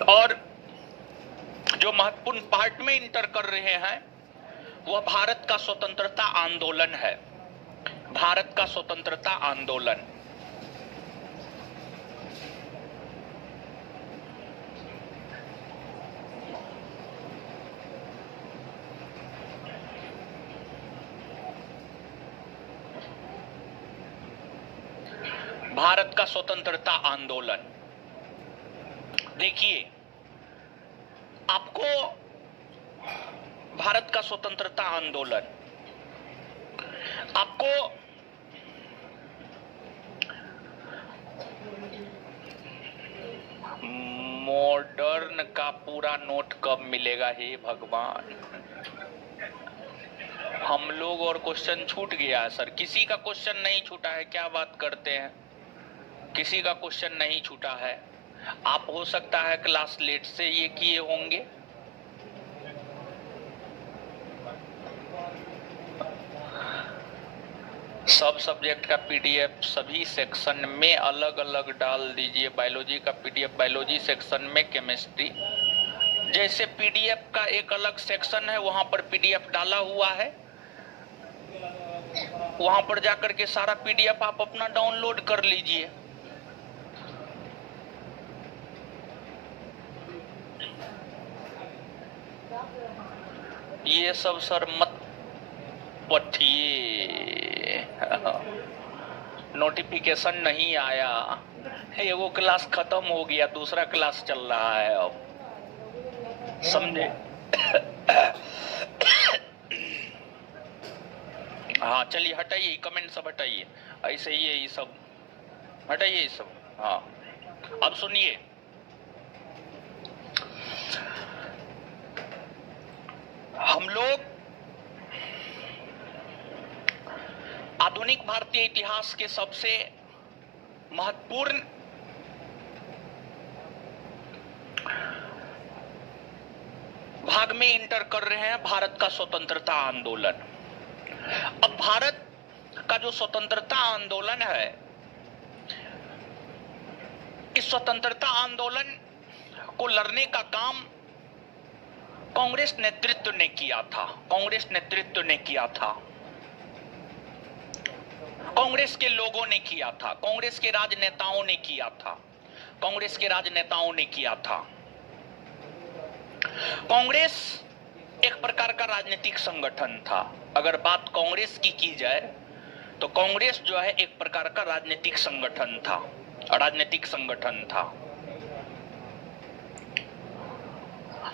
और जो महत्वपूर्ण पार्ट में इंटर कर रहे हैं वह भारत का स्वतंत्रता आंदोलन है। भारत का स्वतंत्रता आंदोलन। भारत का स्वतंत्रता आंदोलन। देखिए, आपको भारत का स्वतंत्रता आंदोलन, आपको मॉडर्न का पूरा नोट कब मिलेगा? हे भगवान, हम लोग और क्वेश्चन छूट गया है सर। किसी का क्वेश्चन नहीं छूटा है, क्या बात करते हैं? किसी का क्वेश्चन नहीं छूटा है। आप हो सकता है क्लास लेट से ये किए होंगे। सब सब्जेक्ट का पीडीएफ सभी सेक्शन में अलग अलग डाल दीजिए। बायोलॉजी का पीडीएफ बायोलॉजी सेक्शन में, केमिस्ट्री जैसे पीडीएफ का एक अलग सेक्शन है वहां पर पीडीएफ डाला हुआ है, वहां पर जाकर के सारा पीडीएफ आप अपना डाउनलोड कर लीजिए। ये सब सर मत पठिए, नोटिफिकेशन नहीं आया। एगो क्लास खत्म हो गया, दूसरा क्लास चल रहा है अब, समझे? हाँ चलिए, हटाइए कमेंट सब, हटाइए। ऐसे ही ये सब हटाइए, ये सब। हाँ अब सुनिए, हम लोग आधुनिक भारतीय इतिहास के सबसे महत्वपूर्ण भाग में इंटर कर रहे हैं, भारत का स्वतंत्रता आंदोलन। अब भारत का जो स्वतंत्रता आंदोलन है, इस स्वतंत्रता आंदोलन को लड़ने का काम कांग्रेस नेतृत्व ने किया था। कांग्रेस नेतृत्व ने किया था, कांग्रेस के लोगों ने किया था, कांग्रेस के राजनेताओं ने किया था, कांग्रेस के राजनेताओं ने किया था। कांग्रेस एक प्रकार का राजनीतिक संगठन था। अगर बात कांग्रेस की जाए तो कांग्रेस जो है एक प्रकार का राजनीतिक संगठन था, राजनीतिक संगठन था।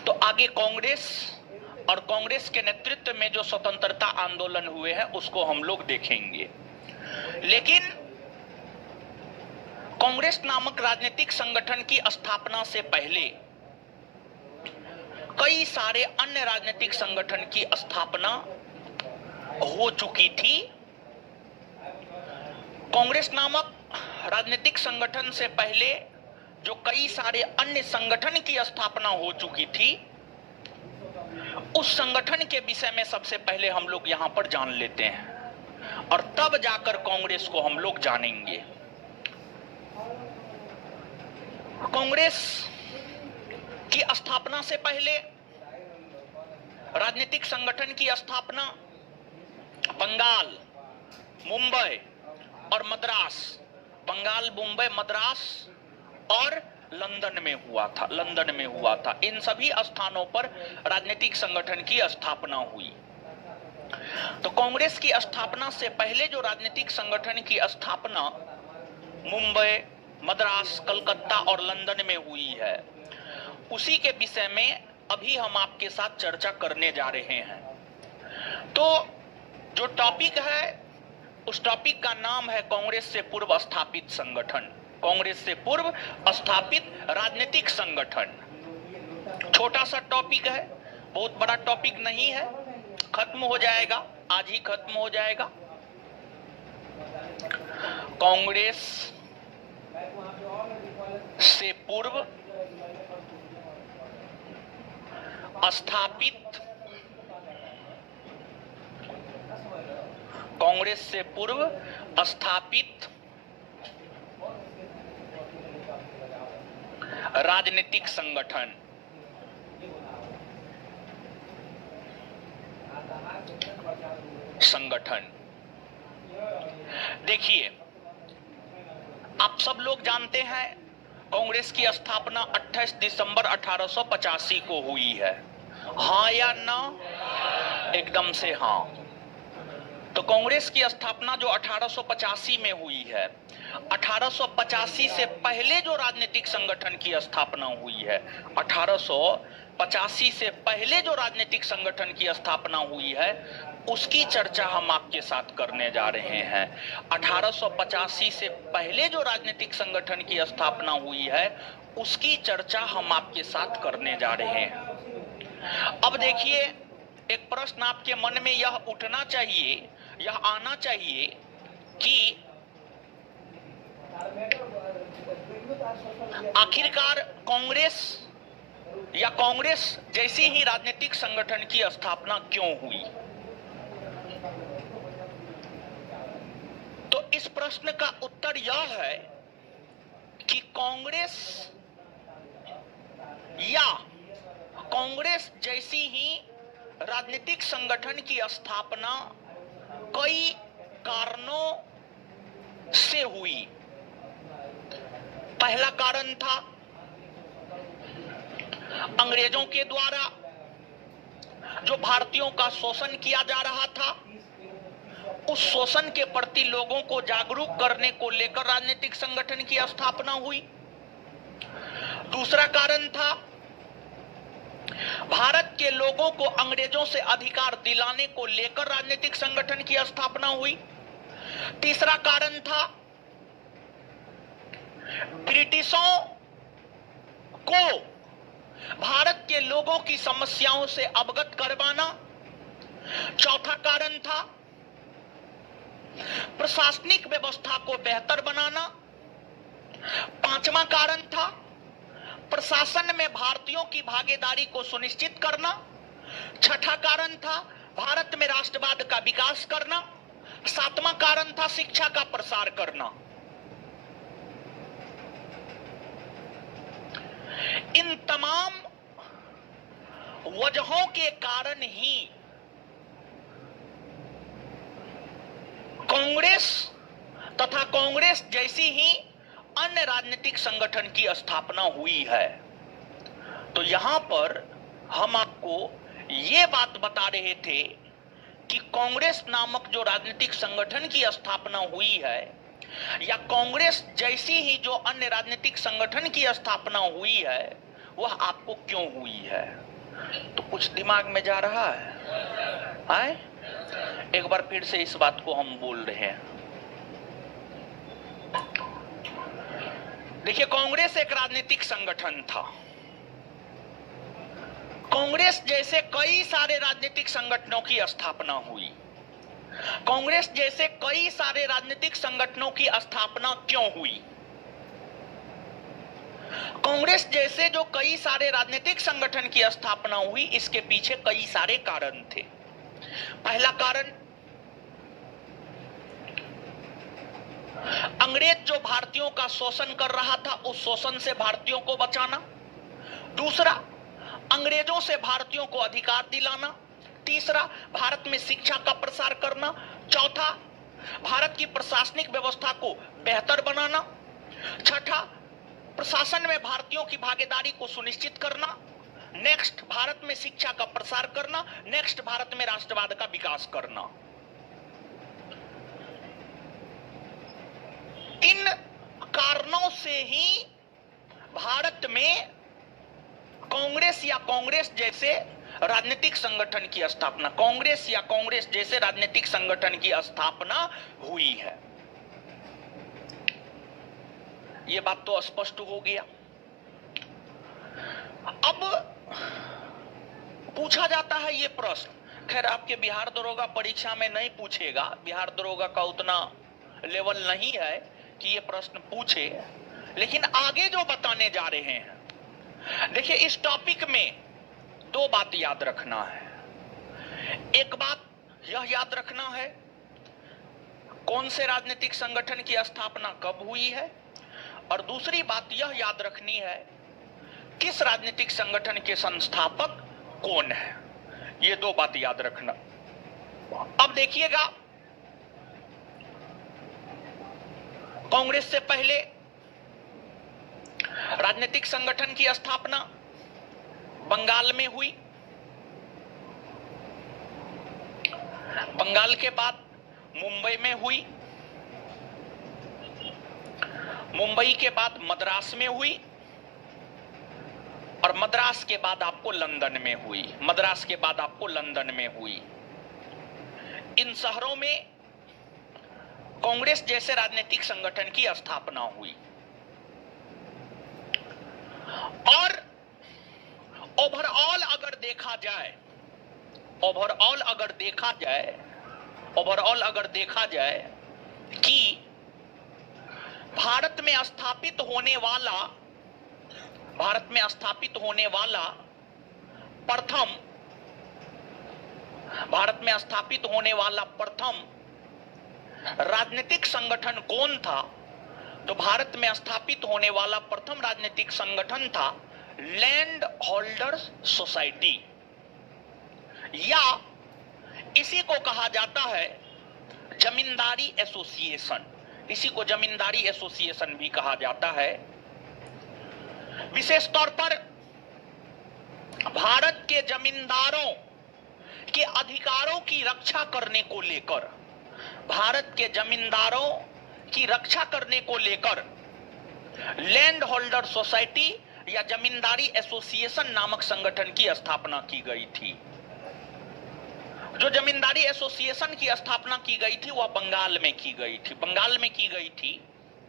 तो आगे कांग्रेस और कांग्रेस के नेतृत्व में जो स्वतंत्रता आंदोलन हुए हैं उसको हम लोग देखेंगे। लेकिन कांग्रेस नामक राजनीतिक संगठन की स्थापना से पहले कई सारे अन्य राजनीतिक संगठन की स्थापना हो चुकी थी। कांग्रेस नामक राजनीतिक संगठन से पहले जो कई सारे अन्य संगठन की स्थापना हो चुकी थी, उस संगठन के विषय में सबसे पहले हम लोग यहां पर जान लेते हैं और तब जाकर कांग्रेस को हम लोग जानेंगे। कांग्रेस की स्थापना से पहले राजनीतिक संगठन की स्थापना बंगाल, मुंबई और मद्रास, बंगाल, मुंबई, मद्रास और लंदन में हुआ था। लंदन में हुआ था। इन सभी स्थानों पर राजनीतिक संगठन की स्थापना हुई। तो कांग्रेस की स्थापना से पहले जो राजनीतिक संगठन की स्थापना मुंबई, मद्रास, कलकत्ता और लंदन में हुई है, उसी के विषय में अभी हम आपके साथ चर्चा करने जा रहे हैं। तो जो टॉपिक है, उस टॉपिक का नाम है कांग्रेस से पूर्व स्थापित संगठन। कांग्रेस से पूर्व स्थापित राजनीतिक संगठन। छोटा सा टॉपिक है, बहुत बड़ा टॉपिक नहीं है, खत्म हो जाएगा, आज ही खत्म हो जाएगा। कांग्रेस से पूर्व स्थापित, कांग्रेस से पूर्व स्थापित राजनीतिक संगठन। देखिए, आप सब लोग जानते हैं कांग्रेस की स्थापना 28 दिसंबर 1885 को हुई है। हाँ या ना? एकदम से हाँ। तो कांग्रेस की स्थापना जो 1885 में हुई है, 1885 से पहले जो राजनीतिक संगठन की स्थापना हुई है, 1885 से पहले जो राजनीतिक संगठन की स्थापना हुई है, उसकी चर्चा हम आपके साथ करने जा रहे हैं। 1885 से पहले जो राजनीतिक संगठन की स्थापना हुई है, उसकी चर्चा हम आपके साथ करने जा रहे हैं। अब देखिए, एक प्रश्न आपके मन में यह उठना चाहिए, यह आना चाहिए कि आखिरकार कांग्रेस या कांग्रेस जैसी ही राजनीतिक संगठन की स्थापना क्यों हुई। तो इस प्रश्न का उत्तर यह है कि कांग्रेस या कांग्रेस जैसी ही राजनीतिक संगठन की स्थापना कई कारणों से हुई। पहला कारण था अंग्रेजों के द्वारा जो भारतीयों का शोषण किया जा रहा था, उस शोषण के प्रति लोगों को जागरूक करने को लेकर राजनीतिक संगठन की स्थापना हुई। दूसरा कारण था भारत के लोगों को अंग्रेजों से अधिकार दिलाने को लेकर राजनीतिक संगठन की स्थापना हुई। तीसरा कारण था ब्रिटिशों को भारत के लोगों की समस्याओं से अवगत करवाना। चौथा कारण था प्रशासनिक व्यवस्था को बेहतर बनाना। पांचवा कारण था प्रशासन में भारतीयों की भागीदारी को सुनिश्चित करना। छठा कारण था भारत में राष्ट्रवाद का विकास करना। सातवां कारण था शिक्षा का प्रसार करना। इन तमाम वजहों के कारण ही कांग्रेस तथा कांग्रेस जैसी ही अन्य राजनीतिक संगठन की स्थापना हुई है। तो यहां पर हम आपको ये बात बता रहे थे कि कांग्रेस नामक जो राजनीतिक संगठन की स्थापना हुई है, या कांग्रेस जैसी ही जो अन्य राजनीतिक संगठन की स्थापना हुई है, वह आपको क्यों हुई है। तो कुछ दिमाग में जा रहा है? एक बार फिर से इस बात को हम बोल रहे हैं। देखिए, कांग्रेस एक राजनीतिक संगठन था। कांग्रेस जैसे कई सारे राजनीतिक संगठनों की स्थापना हुई। कांग्रेस जैसे कई सारे राजनीतिक संगठनों की स्थापना क्यों हुई? कांग्रेस जैसे जो कई सारे राजनीतिक संगठन की स्थापना हुई, इसके पीछे कई सारे कारण थे। पहला कारण, अंग्रेज जो भारतीयों का शोषण कर रहा था, उस शोषण से भारतीयों को बचाना। दूसरा, अंग्रेजों से भारतीयों को अधिकार दिलाना। तीसरा, भारत में शिक्षा का प्रसार करना। चौथा, भारत की प्रशासनिक व्यवस्था को बेहतर बनाना। छठा, प्रशासन में भारतीयों की भागीदारी को सुनिश्चित करना। नेक्स्ट, भारत में शिक्षा का प्रसार करना। नेक्स्ट, भारत में राष्ट्रवाद का विकास करना। इन कारणों से ही भारत में कांग्रेस या कांग्रेस जैसे राजनीतिक संगठन की स्थापना, कांग्रेस या कांग्रेस जैसे राजनीतिक संगठन की स्थापना हुई है। यह बात तो स्पष्ट हो गया। अब पूछा जाता है ये प्रश्न, खैर आपके बिहार दरोगा परीक्षा में नहीं पूछेगा, बिहार दरोगा का उतना लेवल नहीं है कि ये प्रश्न पूछे, लेकिन आगे जो बताने जा रहे हैं, देखिए इस टॉपिक में दो बात याद रखना है। एक बात यह याद रखना है कौन से राजनीतिक संगठन की स्थापना कब हुई है, और दूसरी बात यह याद रखनी है किस राजनीतिक संगठन के संस्थापक कौन है, ये दो बात याद रखना। अब देखिएगा, कांग्रेस से पहले राजनीतिक संगठन की स्थापना बंगाल में हुई, बंगाल के बाद मुंबई में हुई, मुंबई के बाद मद्रास में हुई, और मद्रास के बाद आपको लंदन में हुई, मद्रास के बाद आपको लंदन में हुई। इन शहरों में कांग्रेस जैसे राजनीतिक संगठन की स्थापना हुई। और ओवरऑल अगर देखा जाए, ओवरऑल अगर देखा जाए कि भारत में स्थापित होने वाला प्रथम राजनीतिक संगठन कौन था, तो भारत में स्थापित होने वाला प्रथम राजनीतिक संगठन था लैंड होल्डर्स सोसाइटी, या इसी को कहा जाता है जमींदारी एसोसिएशन। इसी को जमींदारी एसोसिएशन भी कहा जाता है। विशेष तौर पर भारत के जमींदारों के अधिकारों की रक्षा करने को लेकर, भारत के जमींदारों की रक्षा करने को लेकर लैंड होल्डर सोसाइटी या जमींदारी एसोसिएशन नामक संगठन की स्थापना की गई थी। जो जमींदारी एसोसिएशन की स्थापना की गई थी वह बंगाल में की गई थी,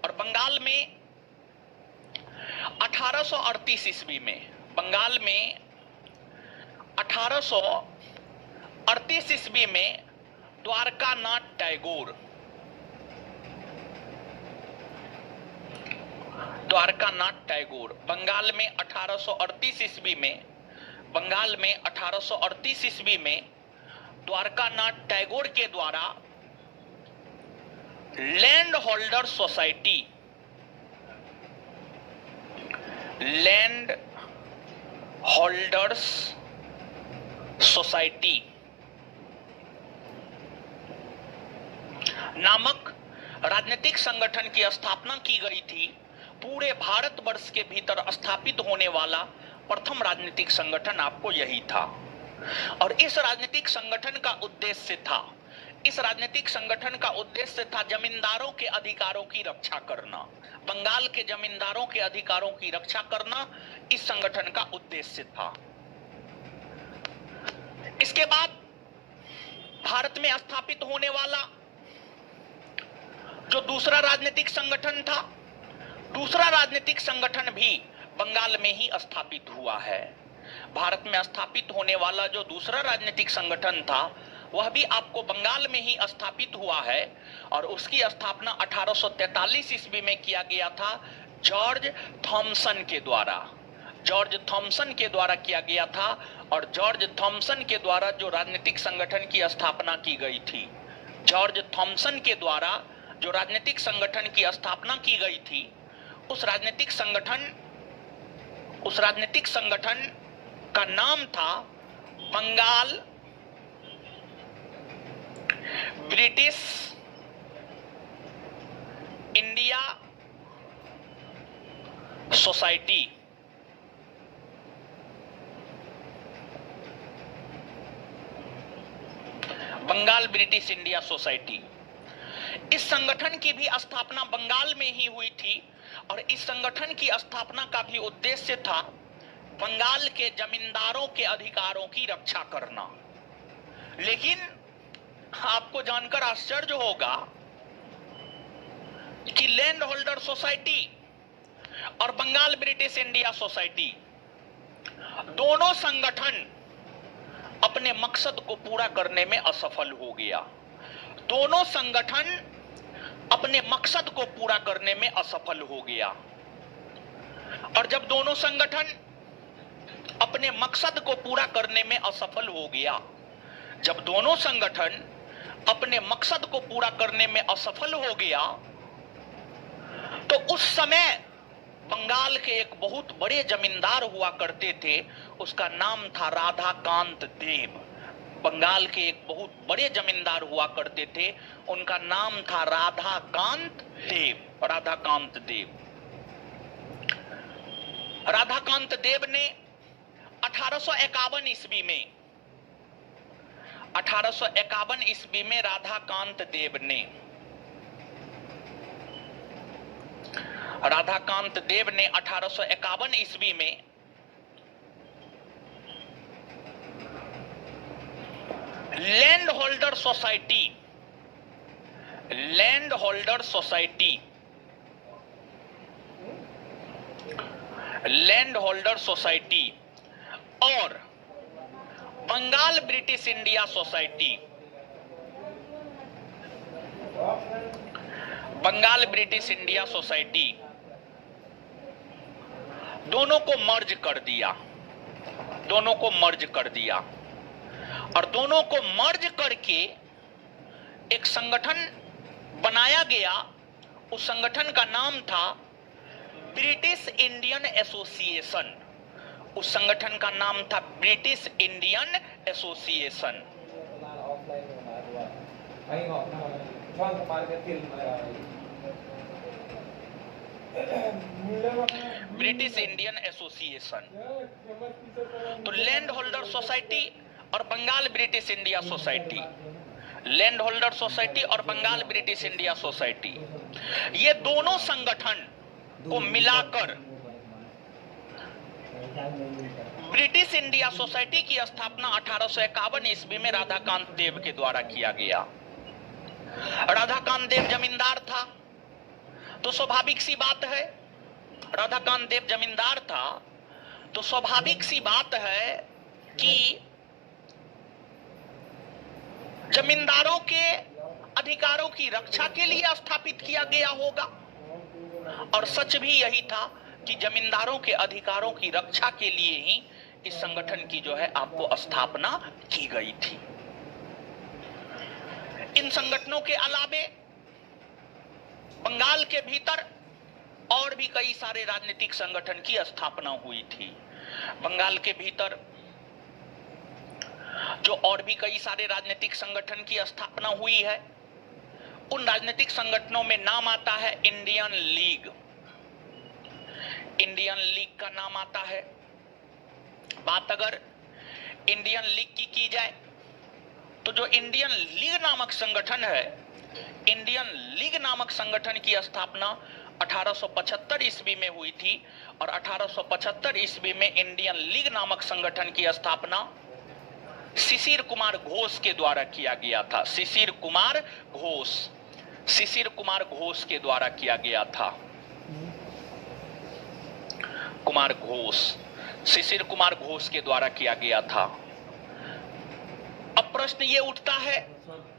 और बंगाल में 1838 ईस्वी में, बंगाल में 1838 ईस्वी में द्वारकानाथ टैगोर बंगाल में 1838 ईस्वी में, बंगाल में 1838 ईस्वी में द्वारकानाथ टैगोर के द्वारा लैंड होल्डर सोसाइटी नामक राजनीतिक संगठन की स्थापना की गई थी। पूरे भारतवर्ष के भीतर स्थापित होने वाला प्रथम राजनीतिक संगठन आपको यही था। और इस राजनीतिक संगठन का उद्देश्य था जमींदारों के अधिकारों की रक्षा करना। बंगाल के जमींदारों के अधिकारों की रक्षा करना इस संगठन का उद्देश्य था। इसके बाद भारत में स्थापित होने वाला जो दूसरा राजनीतिक संगठन था, दूसरा राजनीतिक संगठन भी बंगाल में ही स्थापित हुआ है। भारत में स्थापित होने वाला जो दूसरा राजनीतिक संगठन था वह भी आपको बंगाल में ही स्थापित हुआ है, और उसकी स्थापना 1843 ईस्वी में किया गया था जॉर्ज थॉमसन के द्वारा किया गया था। और जॉर्ज थॉमसन के द्वारा जो राजनीतिक संगठन की स्थापना की गई थी, जॉर्ज थॉमसन के द्वारा जो राजनीतिक संगठन की स्थापना की गई थी, उस राजनीतिक संगठन का नाम था Bengal British India society. Bengal British India society. इस संगठन की भी स्थापना बंगाल में ही हुई थी, और इस संगठन की स्थापना का भी उद्देश्य था बंगाल के जमींदारों के अधिकारों की रक्षा करना। लेकिन आपको जानकर आश्चर्य होगा कि लैंड होल्डर सोसाइटी और बंगाल ब्रिटिश इंडिया सोसाइटी दोनों संगठन अपने मकसद को पूरा करने में असफल हो गया। दोनों संगठन अपने मकसद को पूरा करने में असफल हो गया। और जब दोनों संगठन अपने मकसद को पूरा करने में असफल हो गया, जब दोनों संगठन अपने मकसद को पूरा करने में असफल हो गया, तो उस समय बंगाल के एक बहुत बड़े जमींदार हुआ करते थे, उसका नाम था राधाकांत देव। बंगाल के एक बहुत बड़े जमींदार हुआ करते थे, उनका नाम था राधाकांत देव। राधाकांत देव, राधाकांत देव ने 1851 ईस्वी में 1851 ईस्वी में राधाकांत देव ने राधाकांत देव ने 1851 ईस्वी में लैंड होल्डर सोसाइटी और बंगाल ब्रिटिश इंडिया सोसाइटी दोनों को मर्ज कर दिया और दोनों को मर्ज करके एक संगठन बनाया गया। उस संगठन का नाम था ब्रिटिश इंडियन एसोसिएशन। उस संगठन का नाम था British Indian association. British Indian association. तो लैंड होल्डर सोसाइटी और Bengal British India society, land holder society और बंगाल ब्रिटिश इंडिया सोसाइटी, ये दोनों संगठन को मिलाकर ब्रिटिश इंडिया सोसाइटी की स्थापना 1851 ईस्वी में राधाकांत देव के द्वारा किया गया। राधाकांत देव जमींदार था, तो स्वाभाविक सी बात है, राधाकांत देव जमींदार था तो स्वाभाविक सी बात है कि जमींदारों के अधिकारों की रक्षा के लिए स्थापित किया गया होगा। और सच भी यही था कि जमींदारों के अधिकारों की रक्षा के लिए ही इस संगठन की जो है आपको स्थापना की गई थी। इन संगठनों के अलावे बंगाल के भीतर और भी कई सारे राजनीतिक संगठन की स्थापना हुई थी। बंगाल के भीतर जो और भी कई सारे राजनीतिक संगठन की स्थापना हुई है, उन राजनीतिक संगठनों में नाम आता है इंडियन लीग। इंडियन लीग का नाम आता है। बात अगर इंडियन लीग की जाए तो जो इंडियन लीग नामक संगठन है, इंडियन लीग नामक संगठन की स्थापना 1875 ईस्वी में हुई थी और 1875 ईस्वी में इंडियन लीग नामक संगठन की स्थापना शिशिर कुमार घोष के द्वारा किया गया था। शिशिर कुमार घोष के द्वारा किया गया था। शिशिर कुमार घोष के द्वारा किया गया था। अब प्रश्न ये उठता है,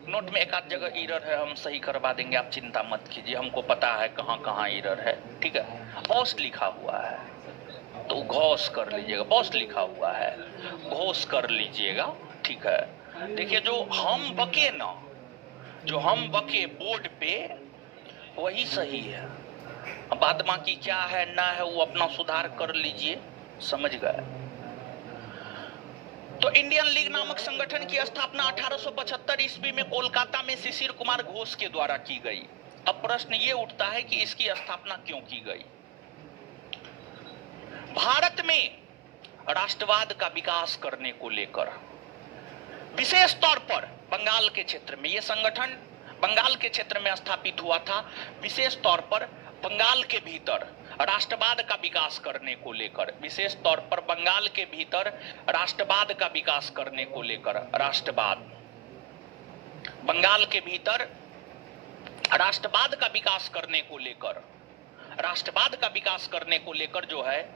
नोट में एक आध जगह एरर है, हम सही करवा देंगे, आप चिंता मत कीजिए, हमको पता है कहां कहां एरर है, ठीक है। घोष लिखा हुआ है तो घोष कर लीजिएगा, बॉस लिखा हुआ है घोष कर लीजिएगा, ठीक है। देखिए जो हम बके बोर्ड पे वही सही है, बाद बाकी क्या है ना है वो अपना सुधार कर लीजिए, समझ गए। तो इंडियन लीग नामक संगठन की स्थापना 1875 ईस्वी में कोलकाता में शिशिर कुमार घोष के द्वारा की गई। अब प्रश्न ये उठता है कि इसकी स्थापना क्यों की गई। भारत में राष्ट्रवाद का विकास करने को लेकर विशेष तौर पर बंगाल के क्षेत्र में, यह संगठन बंगाल के क्षेत्र में स्थापित हुआ था, विशेष तौर पर बंगाल के भीतर राष्ट्रवाद का विकास करने को लेकर, विशेष तौर पर बंगाल के भीतर राष्ट्रवाद का विकास करने को लेकर, राष्ट्रवाद, बंगाल के भीतर राष्ट्रवाद का विकास करने को लेकर, राष्ट्रवाद का विकास करने को लेकर जो है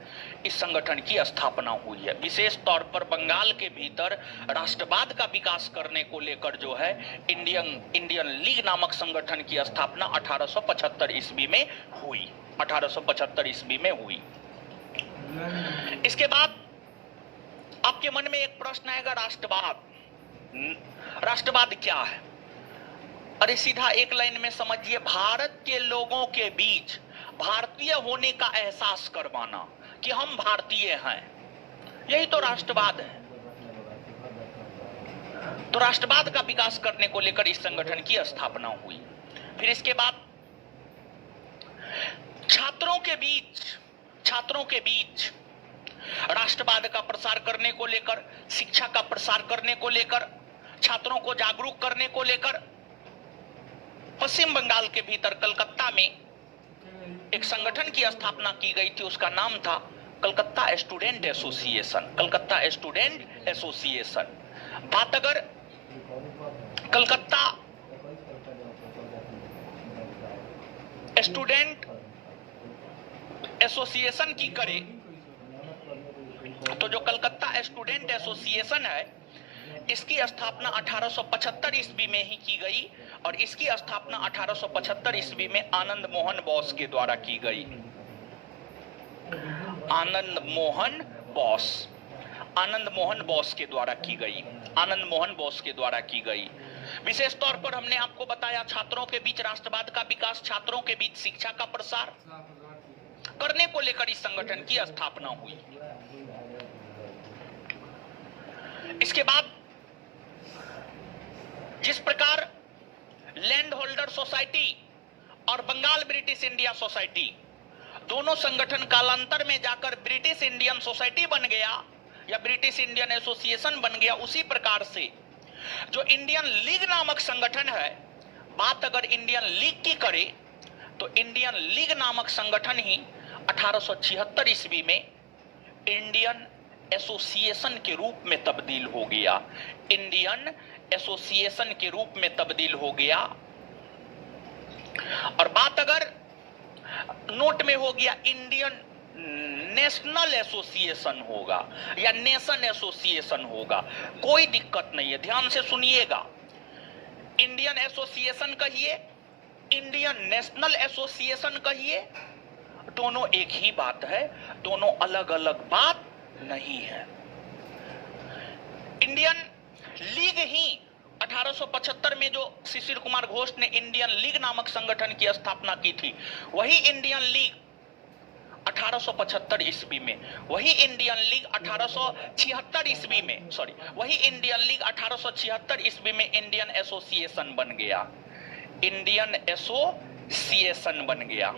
इस संगठन की स्थापना हुई है। विशेष तौर पर बंगाल के भीतर राष्ट्रवाद का विकास करने को लेकर जो है इंडियन लीग नामक संगठन की स्थापना 1875 ईस्वी में हुई। 1875 ईस्वी में हुई। इसके बाद आपके मन में एक प्रश्न आएगा, राष्ट्रवाद क्या है? अरे सीधा एक लाइन में समझिए, भारत के लोगों के बीच भारतीय होने का एहसास करवाना कि हम भारतीय हैं। यही तो राष्ट्रवाद है। तो राष्ट्रवाद का विकास करने को लेकर इस संगठन की स्थापना हुई। फिर इसके बाद छात्रों के बीच राष्ट्रवाद का प्रसार करने को लेकर, शिक्षा का प्रसार करने को लेकर, छात्रों को जागरूक करने को लेकर पश्चिम बंगाल के भीतर कलकत्ता में एक संगठन की स्थापना की गई थी। उसका नाम था Calcutta student association. Calcutta student association. बात अगर कलकत्ता स्टूडेंट एसोसिएशन की करें तो जो कलकत्ता स्टूडेंट एसोसिएशन है, इसकी स्थापना 1875 ईस्वी में ही की गई और इसकी स्थापना 1875 ईस्वी में आनंद मोहन बोस के द्वारा की गई। आनंद मोहन बोस के द्वारा की गई। आनंद मोहन बोस के द्वारा की गई। विशेष तौर पर हमने आपको बताया छात्रों के बीच राष्ट्रवाद का विकास, छात्रों के बीच शिक्षा का प्रसार करने को लेकर इस संगठन की स्थापना हुई। इसके बाद जिस प्रकार लैंड होल्डर सोसाइटी और बंगाल ब्रिटिश इंडिया सोसाइटी दोनों संगठन कालांतर में जाकर ब्रिटिश इंडियन सोसाइटी बन गया या ब्रिटिश इंडियन एसोसिएशन बन गया, उसी प्रकार से जो इंडियन लीग नामक संगठन है, बात अगर इंडियन लीग की करें तो इंडियन लीग नामक संगठन ही 1876 ईस्वी में इंडियन एसोसिएशन के रूप में तब्दील हो गया। इंडियन एसोसिएशन के रूप में तब्दील हो गया। और बात अगर नोट में हो गया इंडियन नेशनल एसोसिएशन होगा या नेशन एसोसिएशन होगा, कोई दिक्कत नहीं है, ध्यान से सुनिएगा। इंडियन एसोसिएशन कहिए, इंडियन नेशनल एसोसिएशन कहिए, दोनों एक ही बात है, दोनों अलग अलग बात नहीं है। इंडियन लीग ही 1875 में जो शिशिर कुमार घोष ने इंडियन लीग नामक संगठन की स्थापना की थी, वही इंडियन लीग 1875 ईस्वी में, वही इंडियन लीग 1876 ईस्वी में, वही इंडियन लीग 1876 ईस्वी में इंडियन एसोसिएशन बन गया। इंडियन एसोसिएशन बन गया।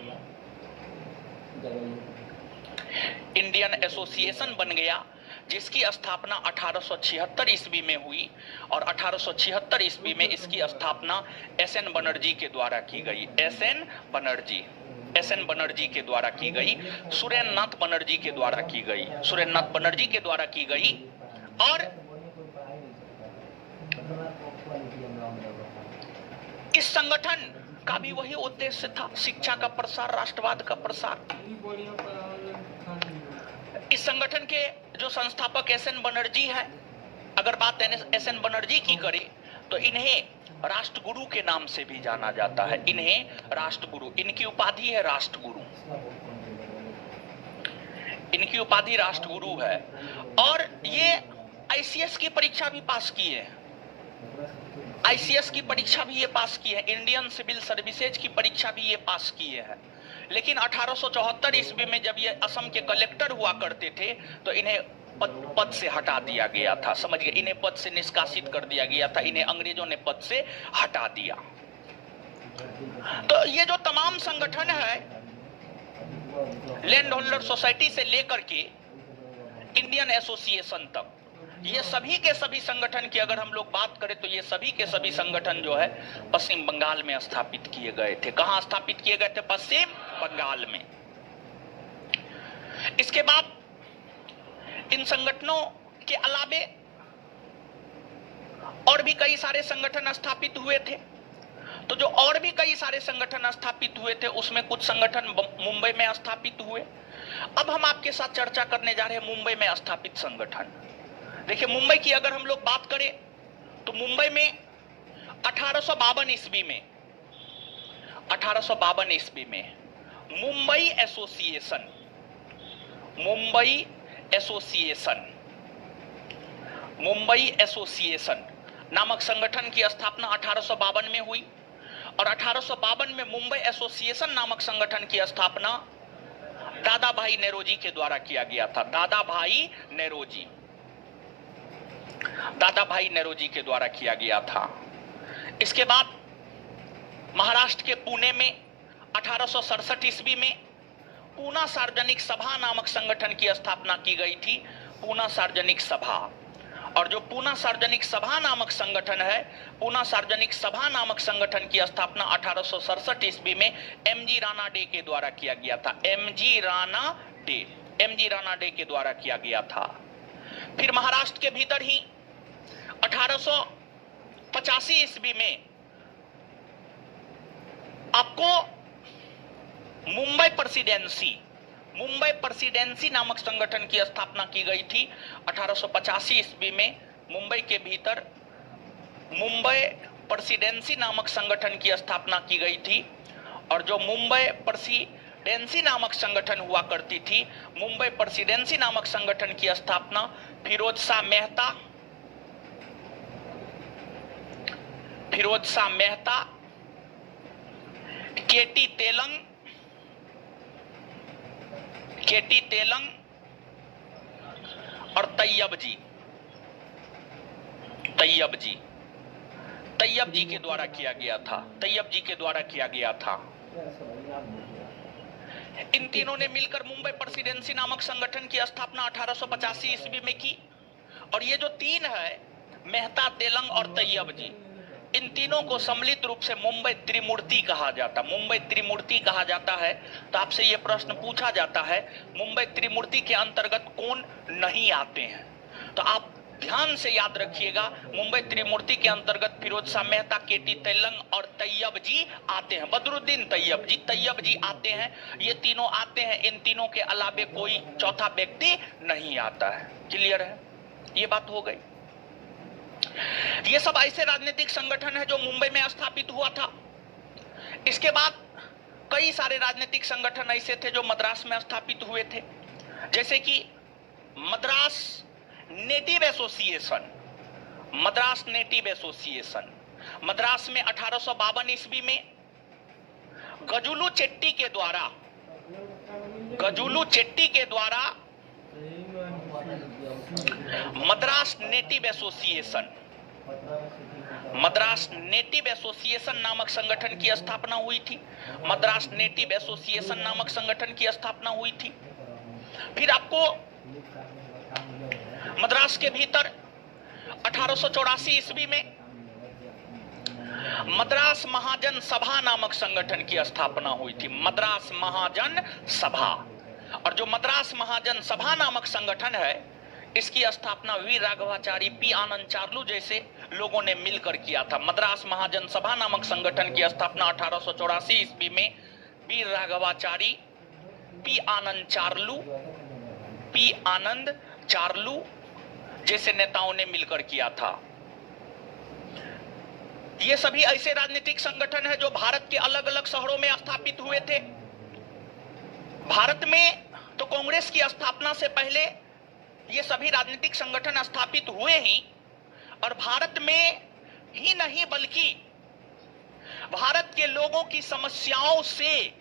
इंडियन एसोसिएशन बन गया जिसकी स्थापना 1876 ईस्वी में हुई और 1876 ईस्वी में इसकी स्थापना एसएन बनर्जी के द्वारा की गई। एसएन बनर्जी के द्वारा की गई, सुरेंद्रनाथ बनर्जी के द्वारा की गई, सुरेंद्रनाथ बनर्जी के द्वारा की गई। और इस संगठन का भी वही उद्देश्य था, शिक्षा का प्रसार, राष्ट्रवाद का प्रसार। इस संगठन के जो संस्थापक एसएन बनर्जी है, अगर बात एसएन बनर्जी की करें तो इन्हें राष्ट्रगुरु के नाम से भी जाना जाता है। इन्हें राष्ट्रगुरु, इनकी उपाधि है राष्ट्रगुरु, इनकी उपाधि राष्ट्रगुरु है। और ये आईसीएस की परीक्षा भी पास किए हैं, आईसीएस की परीक्षा भी ये पास किए हैं, इंडियन सिविल सर्विसेज की परीक्षा भी ये पास किए हैं। लेकिन 1874 ईस्वी में जब ये असम के कलेक्टर हुआ करते थे तो इन्हें पद से हटा दिया गया था। समझिए, इन्हें पद से निष्कासित कर दिया गया था, इन्हें अंग्रेजों ने पद से हटा दिया। तो ये जो तमाम संगठन है, लैंड होल्डर सोसाइटी से लेकर के इंडियन एसोसिएशन तक, ये सभी के सभी संगठन की अगर हम लोग बात करें तो ये सभी के सभी संगठन जो है पश्चिम बंगाल में स्थापित किए गए थे। कहां स्थापित किए गए थे? पश्चिम बंगाल में। इसके बाद इन संगठनों के अलावे और भी कई सारे संगठन स्थापित हुए थे। तो जो और भी कई सारे संगठन स्थापित हुए थे उसमें कुछ संगठन मुंबई में स्थापित हुए। अब हम आपके साथ चर्चा करने जा रहे हैं मुंबई में स्थापित संगठन। देखिए, मुंबई की अगर हम लोग बात करें तो मुंबई में 1852 ईस्वी में, 1852 ईस्वी में Mumbai association, Mumbai association, Mumbai association नामक संगठन की स्थापना 1852 में हुई और 1852 में मुंबई एसोसिएशन नामक संगठन की स्थापना दादा भाई नेरोजी के द्वारा किया गया था। दादा भाई नेरोजी के द्वारा किया गया था। इसके बाद महाराष्ट्र के पुणे में 1867 ईस्वी में पूना सार्वजनिक सभा नामक संगठन की स्थापना की गई थी। पूना सार्वजनिक सभा, और जो पूना सार्वजनिक सभा नामक संगठन है, पूना सार्वजनिक सभा नामक संगठन की स्थापना 1867 ईस्वी में एमजी राणा डे के द्वारा किया गया था। एमजी राणा डे के द्वारा किया गया था। फिर महाराष्ट्र के भीतर ही 1885 ईस्वी में आपको मुंबई प्रेसिडेंसी नामक संगठन की स्थापना की गई थी। 1885 ईस्वी में मुंबई के भीतर मुंबई प्रेसिडेंसी नामक संगठन की स्थापना की गई थी। और जो मुंबई प्रेसिडेंसी नामक संगठन हुआ करती थी, मुंबई प्रेसिडेंसी नामक संगठन की स्थापना फिरोज शाह मेहता, केटी तेलंग और तैयब जी के द्वारा किया गया था। इन तीनों ने मिलकर मुंबई प्रेसिडेंसी नामक संगठन की स्थापना 1885 ईस्वी में की। और ये जो तीन है, मेहता, तेलंग और तैयब जी, इन तीनों को सम्मिलित रूप से मुंबई त्रिमूर्ति कहा जाता है। तो आपसे यह प्रश्न पूछा जाता है, मुंबई त्रिमूर्ति के अंतर्गत कौन नहीं आते हैं? तो आप ध्यान से याद रखिएगा, मुंबई त्रिमूर्ति के अंतर्गत फिरोज शाह मेहता, केटी तेलंग और तैयब जी आते हैं। बदरुद्दीन तैयब जी आते हैं। ये तीनों आते हैं। इन तीनों के अलावे कोई चौथा व्यक्ति नहीं आता है। क्लियर है? ये बात हो गई। ये सब ऐसे राजनीतिक संगठन है जो मुंबई में स्थापित हुआ था। इसके बाद कई सारे राजनीतिक संगठन ऐसे थे जो मद्रास में स्थापित हुए थे, जैसे कि मद्रास नेटिव एसोसिएशन। मद्रास में 1852 ईस्वी में गजुलू चेट्टी के द्वारा मद्रास नेटिव एसोसिएशन नामक संगठन की स्थापना हुई थी। फिर आपको मद्रास के भीतर 1884 ईस्वी में मद्रास महाजन सभा नामक संगठन की स्थापना हुई थी। मद्रास महाजन सभा। और जो मद्रास महाजन सभा नामक संगठन है, इसकी स्थापना वी राघवाचारी, पी आनंद चार्लू जैसे लोगों ने मिलकर किया था। मद्रास महाजन सभा नामक संगठन की स्थापना 1884 ईस्वी में वी राघवाचारी, पी आनंद चार्लू जैसे नेताओं ने मिलकर किया था। ये सभी ऐसे राजनीतिक संगठन है जो भारत के अलग अलग शहरों में स्थापित हुए थे। भारत में तो कांग्रेस की स्थापना से पहले ये सभी राजनीतिक संगठन स्थापित हुए ही, और भारत में ही नहीं बल्कि भारत के लोगों की समस्याओं से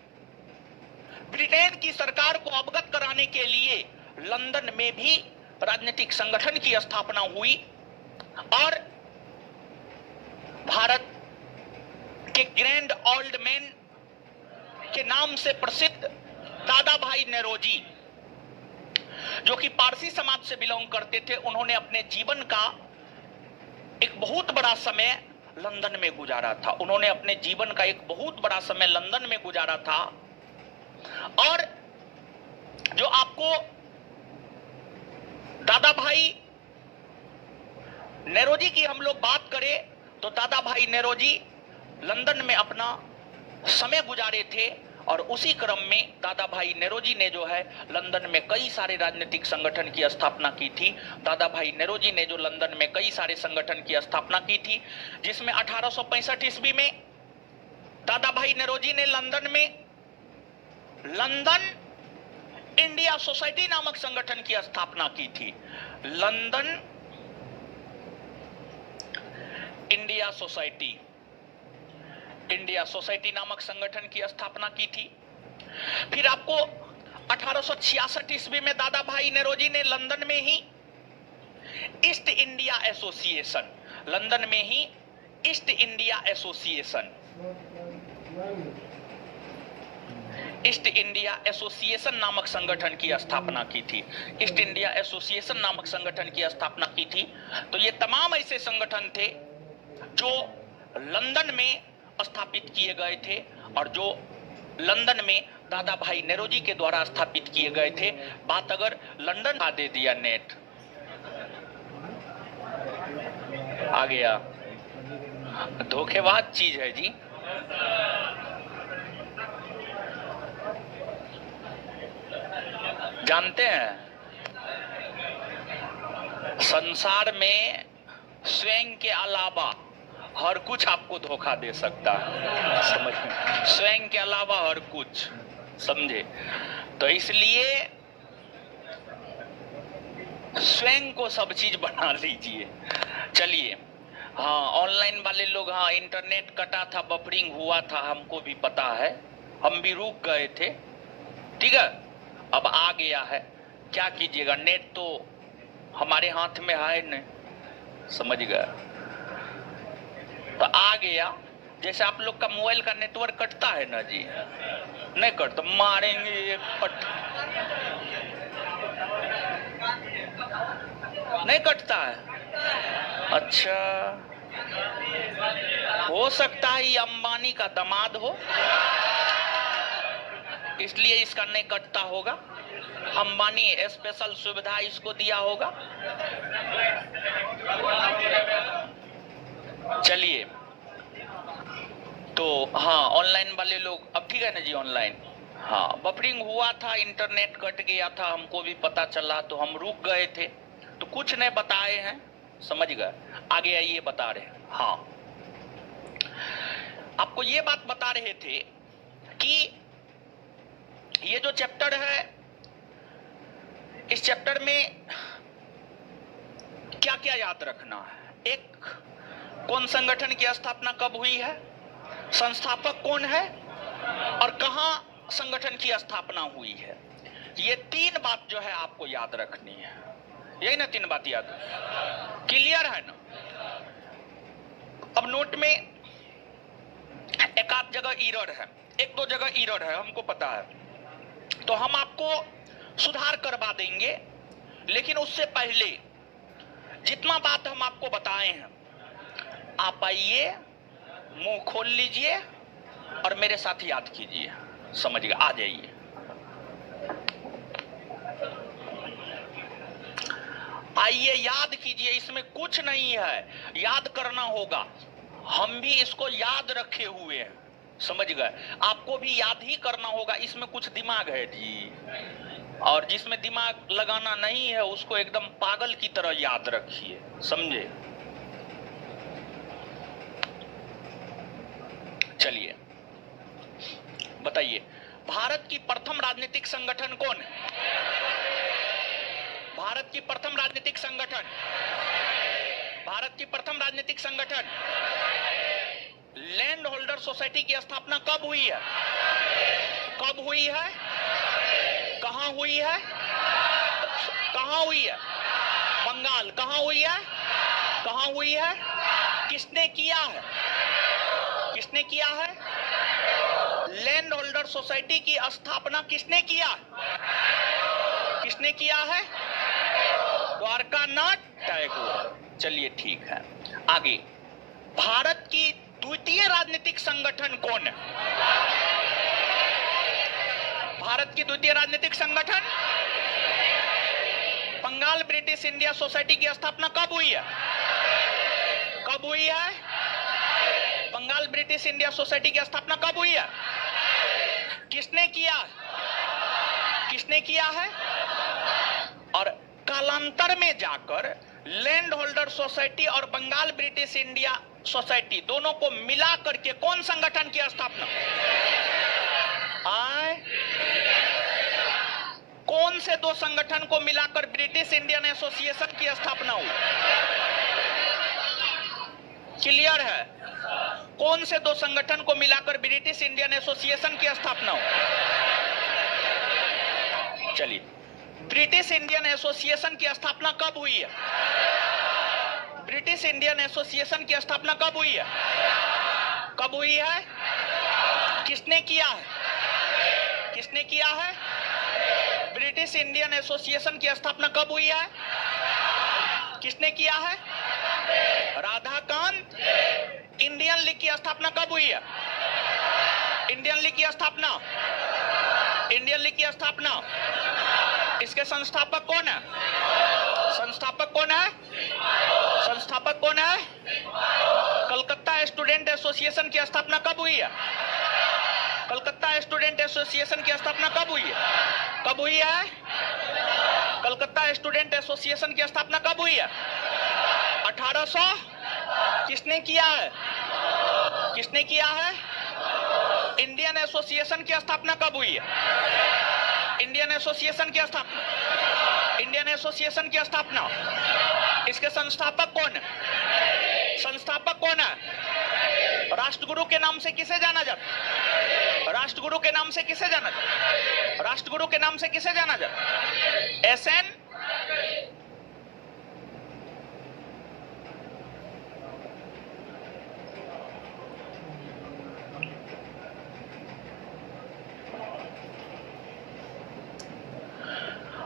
ब्रिटेन की सरकार को अवगत कराने के लिए लंदन में भी राजनीतिक संगठन की स्थापना हुई। और भारत के ग्रैंड ओल्ड मैन के नाम से प्रसिद्ध दादा भाई नेरोजी, जो कि पारसी समाज से बिलोंग करते थे, उन्होंने अपने जीवन का एक बहुत बड़ा समय लंदन में गुजारा था। और जो आपको दादा भाई नेरोजी की हम लोग बात करें तो दादा भाई नेरोजी लंदन में अपना समय गुजारे थे। और उसी क्रम में दादा भाई नेरोजी ने जो है लंदन में कई सारे राजनीतिक संगठन की स्थापना की थी। दादा भाई नेरोजी ने जो लंदन में कई सारे संगठन की स्थापना की थी, जिसमें 1865 ईस्वी में दादा भाई नेरोजी ने लंदन में लंदन इंडिया सोसाइटी नामक संगठन की स्थापना की थी। London India society India society नामक संगठन की स्थापना की थी। फिर आपको 1866 ईस्वी में दादा भाई नेरोजी ने लंदन में ही ईस्ट इंडिया एसोसिएशन, लंदन में ही East India Association, East India Association नामक संगठन की स्थापना की थी। ईस्ट इंडिया एसोसिएशन नामक संगठन की स्थापना की थी। तो ये तमाम ऐसे संगठन थे जो लंदन में स्थापित किए गए थे और जो लंदन में दादा भाई नेरोजी के द्वारा स्थापित किए गए थे। बात अगर लंदन का दे दिया नेट आ गया, धोखेबाज चीज है जी। जानते हैं संसार में स्वयं के अलावा हर कुछ आपको धोखा दे सकता है, समझ में, स्वयं के अलावा हर कुछ, समझे। तो इसलिए स्वयं को सब चीज बना लीजिए। चलिए, हाँ ऑनलाइन वाले लोग, हाँ इंटरनेट कटा था, बफरिंग हुआ था, हमको भी पता है, हम भी रुक गए थे, ठीक है। अब आ गया है, क्या कीजिएगा, नेट तो हमारे हाथ में है नहीं, समझ गए। तो आ गया, जैसे आप लोग का मोबाइल का नेटवर्क कटता है ना जी, नहीं कटता, मारेंगे एक पट, नहीं कटता है। अच्छा, हो सकता है ये अंबानी का दामाद हो, इसलिए इसका नहीं कटता होगा। अंबानी स्पेशल सुविधा इसको दिया होगा। चलिए, तो हाँ ऑनलाइन वाले लोग, अब ठीक है ना जी, ऑनलाइन हाँ बफरिंग हुआ था, इंटरनेट कट गया था, हमको भी पता चला, तो हम रुक गए थे, तो कुछ नहीं बताए हैं, समझ गए। आगे आइए बता रहे हैं। हाँ, आपको ये बात बता रहे थे कि ये जो चैप्टर है, इस चैप्टर में क्या क्या याद रखना है। एक, कौन संगठन की स्थापना कब हुई है, संस्थापक कौन है, और कहां संगठन की स्थापना हुई है। ये तीन बात जो है आपको याद रखनी है, यही ना, तीन बात याद, क्लियर है ना। अब नोट में एक आध जगह एरर है, एक दो जगह एरर है, हमको पता है, तो हम आपको सुधार करवा देंगे। लेकिन उससे पहले जितना बात हम आपको बताए हैं, आप आइए, मुंह खोल लीजिए और मेरे साथ याद कीजिए, समझिए, आ जाइए। आइए याद कीजिए, इसमें कुछ नहीं है, याद करना होगा। हम भी इसको याद रखे हुए हैं, समझ गए, आपको भी याद ही करना होगा। इसमें कुछ दिमाग है जी, और जिसमें दिमाग लगाना नहीं है उसको एकदम पागल की तरह याद रखिए, समझे। चलिए बताइए, भारत की प्रथम राजनीतिक संगठन कौन है। भारत की प्रथम राजनीतिक संगठन, भारत की प्रथम राजनीतिक संगठन लैंड होल्डर सोसाइटी की स्थापना कब हुई है, कब हुई है, कहां हुई है, कहां हुई है, बंगाल, कहां हुई है, कहां हुई है, किसने किया है, किसने किया है, लैंड होल्डर सोसाइटी की स्थापना किसने किया, किसने किया है, द्वारकानाथ टैगोर। चलिए ठीक है, आगे, भारत की द्वितीय राजनीतिक संगठन कौन है, भारत की द्वितीय राजनीतिक संगठन, बंगाल ब्रिटिश इंडिया सोसाइटी की स्थापना कब हुई है, कब हुई है, बंगाल ब्रिटिश इंडिया सोसाइटी की स्थापना कब हुई है, किसने किया, किसने किया है, और कालांतर में जाकर लैंड होल्डर सोसाइटी और बंगाल ब्रिटिश इंडिया सोसाइटी दोनों को मिला करके कौन संगठन की स्थापना, आए, कौन से दो संगठन को मिलाकर ब्रिटिश इंडियन एसोसिएशन की स्थापना हुई, क्लियर है। कौन से दो संगठन को मिलाकर ब्रिटिश इंडियन एसोसिएशन की स्थापना हो? चलिए, ब्रिटिश इंडियन एसोसिएशन की स्थापना कब हुई है? ब्रिटिश इंडियन एसोसिएशन की स्थापना कब हुई है? कब हुई है? किसने किया है? किसने किया है? ब्रिटिश इंडियन एसोसिएशन की स्थापना कब हुई है? किसने किया है? राधाकांत। इंडियन लीग की स्थापना कब हुई है? इंडियन लीग की स्थापना, इंडियन लीग की स्थापना, इसके संस्थापक कौन है? संस्थापक कौन है? संस्थापक कौन है? कलकत्ता स्टूडेंट एसोसिएशन की स्थापना कब हुई है? कलकत्ता स्टूडेंट एसोसिएशन की स्थापना कब हुई है? कब हुई है? कलकत्ता स्टूडेंट एसोसिएशन की स्थापना कब हुई है? 1800। किसने किया है? किसने किया है? इंडियन एसोसिएशन की स्थापना कब हुई है? इंडियन एसोसिएशन की स्थापना, इंडियन एसोसिएशन की स्थापना, इसके संस्थापक कौन है? संस्थापक कौन है? राष्ट्रगुरु के नाम से किसे जाना जाता? राष्ट्रगुरु के नाम से किसे जाना जाता? राष्ट्रगुरु के नाम से किसे जाना जाता? एसएन।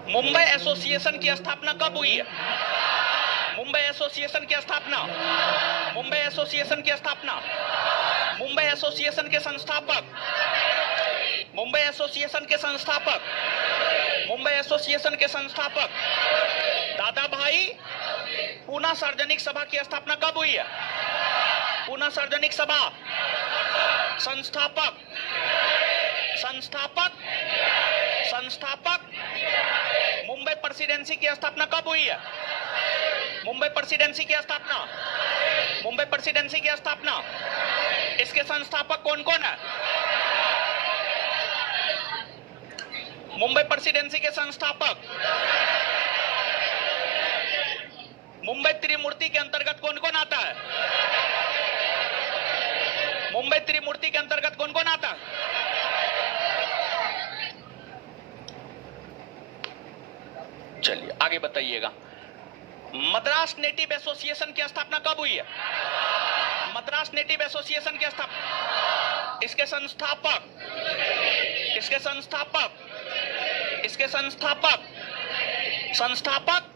मुंबई एसोसिएशन की स्थापना कब हुई है? मुंबई एसोसिएशन की स्थापना, मुंबई एसोसिएशन की स्थापना, मुंबई एसोसिएशन के संस्थापक, मुंबई एसोसिएशन के संस्थापक, मुंबई एसोसिएशन के संस्थापक दादा भाई। पूना सार्वजनिक सभा की स्थापना कब हुई है? पूना सार्वजनिक सभा, संस्थापक, संस्थापक, संस्थापक। मुंबई प्रेसिडेंसी की स्थापना कब हुई है? मुंबई प्रेसिडेंसी की स्थापना, मुंबई प्रेसिडेंसी की स्थापना, इसके संस्थापक कौन कौन है? मुंबई प्रेसिडेंसी के संस्थापक, मुंबई त्रिमूर्ति के अंतर्गत कौन कौन आता है? मुंबई त्रिमूर्ति के अंतर्गत कौन कौन आता है? चलिए आगे बताइएगा। मद्रास नेटिव एसोसिएशन की स्थापना कब हुई है? मद्रास नेटिव एसोसिएशन की स्थापना, इसके संस्थापक, इसके संस्थापक, इसके संस्थापक, संस्थापक।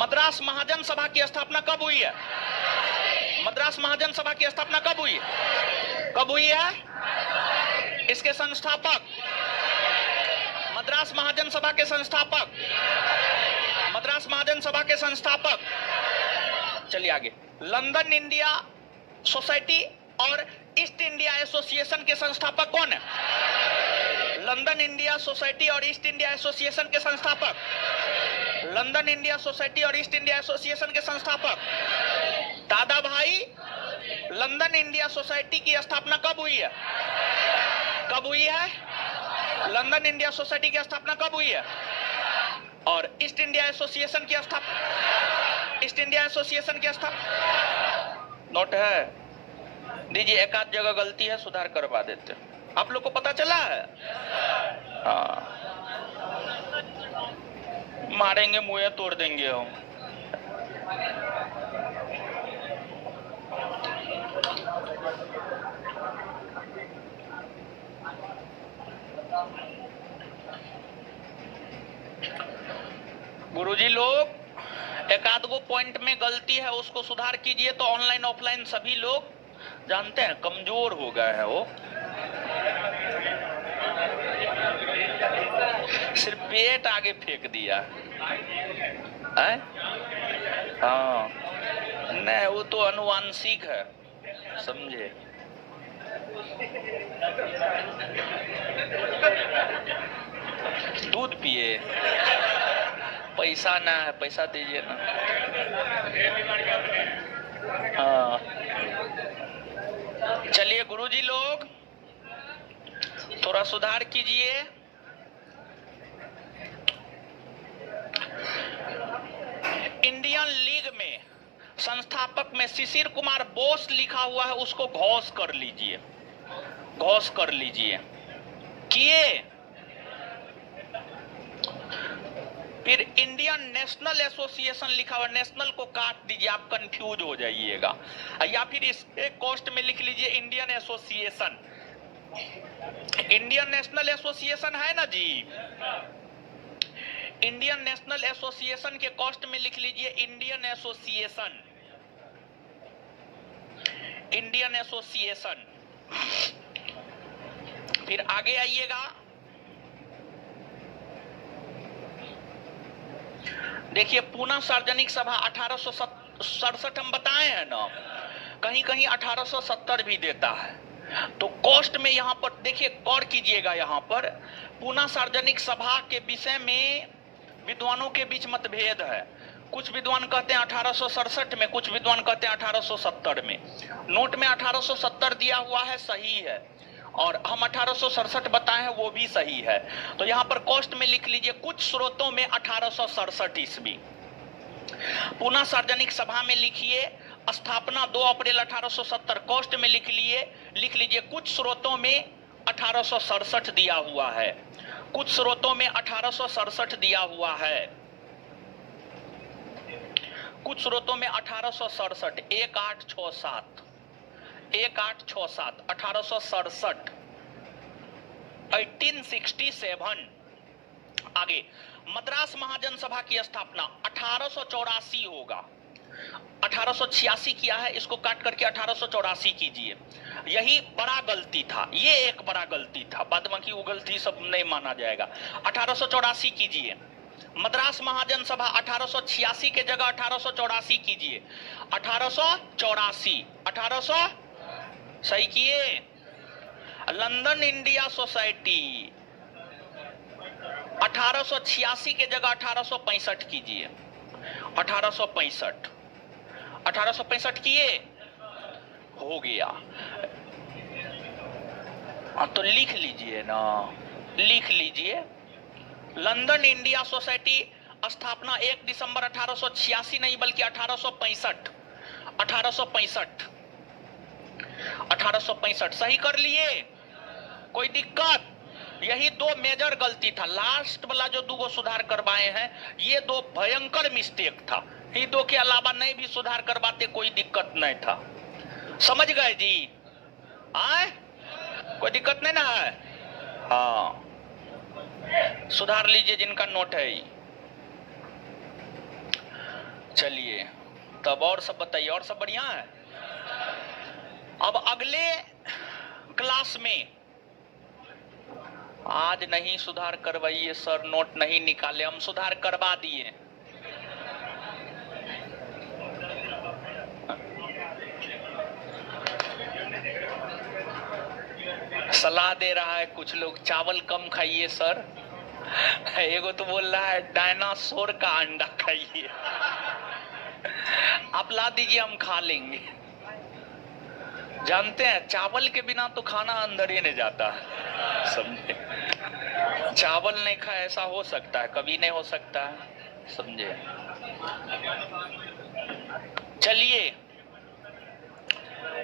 मद्रास महाजन सभा की स्थापना कब हुई है? मद्रास महाजन सभा की स्थापना कब हुई है? कब हुई है? इसके संस्थापक, मद्रास महाजन सभा के संस्थापक, मद्रास महाजन सभा के संस्थापक। चलिए आगे। लंदन इंडिया सोसाइटी और ईस्ट इंडिया एसोसिएशन के संस्थापक कौन है? लंदन इंडिया सोसाइटी और ईस्ट इंडिया एसोसिएशन के संस्थापक, लंदन इंडिया सोसाइटी और ईस्ट इंडिया एसोसिएशन के संस्थापक दादा भाई। लंदन इंडिया सोसाइटी की स्थापना कब हुई है? कब हुई है? लंदन इंडिया सोसाइटी की स्थापना कब हुई है? और ईस्ट इंडिया एसोसिएशन की स्थापना, ईस्ट इंडिया एसोसिएशन की स्थापना नोट है, दीजिए। एक आध जगह गलती है, सुधार करवा देते। आप लोग को पता चला है? हाँ, मारेंगे मुंह तोड़ देंगे हम। गुरुजी लोग एक आध गो पॉइंट में गलती है, उसको सुधार कीजिए तो ऑनलाइन ऑफलाइन सभी लोग जानते हैं कमजोर हो गए हैं। वो सिर्फ पेट आगे फेंक दिया है? हाँ, नहीं वो तो अनुवांशिक है, समझे? दूध पिए, पैसा ना है, पैसा दीजिए ना। हाँ, चलिए गुरुजी लोग थोड़ा सुधार कीजिए। इंडियन लीग में संस्थापक में शिशिर कुमार बोस लिखा हुआ है, उसको घोष कर लीजिए, घोष कर लीजिए। किए। फिर इंडियन नेशनल एसोसिएशन लिखा हुआ, नेशनल को काट दीजिए, आप कंफ्यूज हो जाइएगा। या फिर इस एक कॉस्ट में लिख लीजिए Indian association. Indian national association है ना जी, इंडियन नेशनल एसोसिएशन के कॉस्ट में लिख लीजिए इंडियन एसोसिएशन, इंडियन एसोसिएशन। फिर आगे आइएगा, देखिए पूना सार्वजनिक सभा 1867 हम बताए हैं ना, कहीं कहीं 1870 भी देता है। तो कॉस्ट में यहां पर देखिए, गौर कीजिएगा, यहां पर पूना सार्वजनिक सभा के विषय में विद्वानों के बीच मतभेद है। कुछ विद्वान कहते हैं 1867 में, कुछ विद्वान कहते हैं 1870 में। नोट में 1870 दिया हुआ है, सही है, और हम 1867 बताए हैं, वो भी सही है। तो यहां पर कॉस्ट में लिख लीजिए, कुछ स्रोतों में 1867 ईस्वी। पूना सार्वजनिक सभा में लिखिए स्थापना 2 अप्रैल 1870, कॉस्ट में लिख लीजिए कुछ स्रोतों में 1867 दिया हुआ है, कुछ स्रोतों में 1867 दिया हुआ है, कुछ स्रोतों में 1867, 1867, 1867, 1867, 1867। आगे मद्रास महाजन सभा की स्थापना 1884 होगा, 1886 किया है, इसको काट करके 1884 कीजिए। यही बड़ा गलती था, ये एक बड़ा गलती था, बाद बाकी वो गलती सब नहीं माना जाएगा। 1884 कीजिए। मद्रास महाजन सभा 1886 के जगह 1884 कीजिए। 1884, 1800 सही किए। लंदन इंडिया सोसाइटी 1886 के जगह 1865 कीजिए। 1865, 1865 किए, हो गया। तो लिख लीजिए ना, लिख लीजिए लंदन इंडिया सोसाइटी स्थापना 1 दिसंबर 1886 नहीं बल्कि 1865, 1865, 1865 सही कर लिए। कोई दिक्कत? यही 2 मेजर गलती था, लास्ट वाला जो 2 सुधार करवाए हैं, ये 2 भयंकर मिस्टेक था। ये 2 के अलावा नहीं भी सुधार करवाते कोई दिक्कत नहीं था। समझ गए जी? आए कोई दिक्कत नहीं ना है? हाँ, सुधार लीजिए जिनका नोट है। चलिए तब और सब बताइए, और सब बढ़िया है। अब अगले क्लास में, आज नहीं सुधार करवाइए सर, नोट नहीं निकाले, हम सुधार करवा दिए। सलाह दे रहा है कुछ लोग, चावल कम खाइए सर। एगो तो बोल रहा है डायनासोर का अंडा खाइए। आप ला दीजिए, हम खा लेंगे। जानते हैं चावल के बिना तो खाना अंदर ही नहीं जाता है, समझे? चावल नहीं खाए ऐसा हो सकता है? कभी नहीं हो सकता है, समझे? चलिए,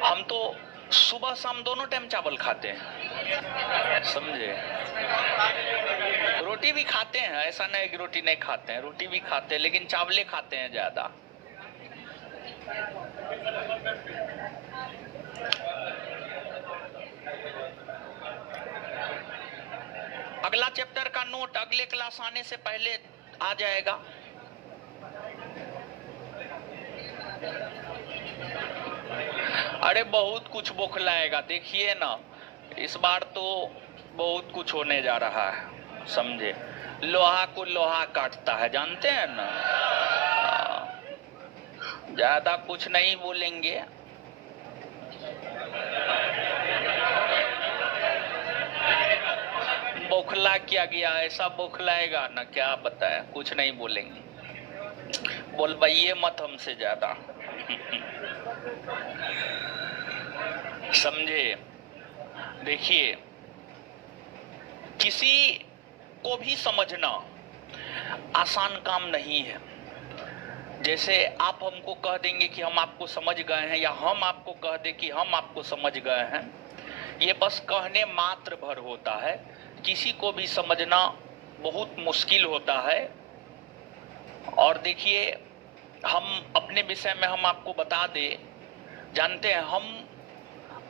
हम तो सुबह शाम दोनों टाइम चावल खाते हैं, समझे? रोटी भी खाते हैं, ऐसा नहीं कि रोटी नहीं खाते हैं, रोटी भी खाते हैं, लेकिन चावले खाते हैं ज्यादा। अगला चैप्टर का नोट अगले क्लास आने से पहले आ जाएगा। अरे बहुत कुछ बौखलाएगा, देखिए ना, इस बार तो बहुत कुछ होने जा रहा है, समझे? लोहा को लोहा काटता है, जानते हैं ना? ज्यादा कुछ नहीं बोलेंगे। बौखला किया गया, ऐसा बौखलाएगा ना, क्या बताए, कुछ नहीं बोलेंगे। बोलवाइए मत हमसे ज्यादा। समझे? देखिए, किसी को भी समझना आसान काम नहीं है। जैसे आप हमको कह देंगे कि हम आपको समझ गए हैं, या हम आपको कह दे कि हम आपको समझ गए हैं, ये बस कहने मात्र भर होता है। किसी को भी समझना बहुत मुश्किल होता है। और देखिए, हम अपने विषय में हम आपको बता दे, जानते हैं हम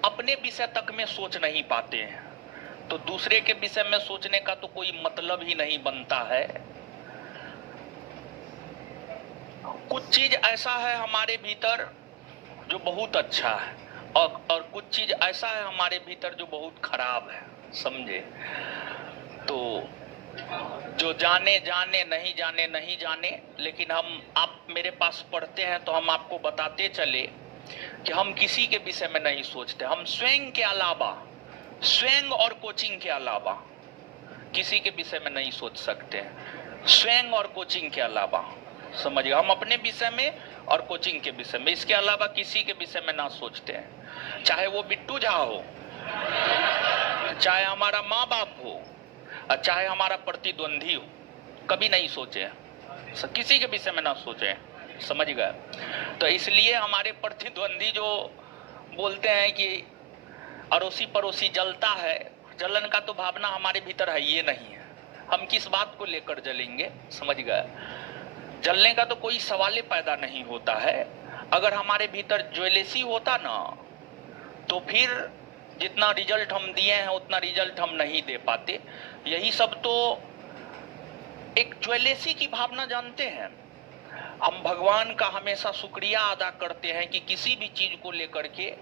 अपने विषय तक में सोच नहीं पाते हैं, तो दूसरे के विषय में सोचने का तो कोई मतलब ही नहीं बनता है। कुछ चीज ऐसा है हमारे भीतर जो बहुत अच्छा है, और कुछ चीज ऐसा है हमारे भीतर जो बहुत खराब है, समझे। तो जो जाने जाने, नहीं जाने नहीं जाने, लेकिन आप मेरे पास पढ़ते हैं तो हम आपको बताते चले कि हम किसी के विषय में नहीं सोचते। हम स्वयं के अलावा, स्वयं और कोचिंग के अलावा किसी के विषय में नहीं सोच सकते हैं। स्वयं और कोचिंग के अलावा, समझिए, हम अपने विषय में और कोचिंग के विषय में, इसके अलावा किसी के विषय में ना सोचते हैं। चाहे वो बिट्टू झा हो, चाहे हमारा माँ बाप हो, और चाहे हमारा प्रतिद्वंदी हो, कभी नहीं सोचे, किसी के विषय में ना सोचे, समझ गए। तो इसलिए हमारे प्रतिद्वंदी जो बोलते हैं कि अड़ोसी पड़ोसी जलता है, जलन का तो भावना हमारे भीतर है ये नहीं है। हम किस बात को लेकर जलेंगे, समझ गए। जलने का तो कोई सवाल पैदा नहीं होता है। अगर हमारे भीतर ज्वेलेसी होता ना, तो फिर जितना रिजल्ट हम दिए हैं उतना रिजल्ट हम नहीं दे पाते। यही सब तो एक ज्वेलेसी की भावना, जानते हैं। हम भगवान का हमेशा शुक्रिया अदा करते हैं कि किसी भी चीज को लेकर के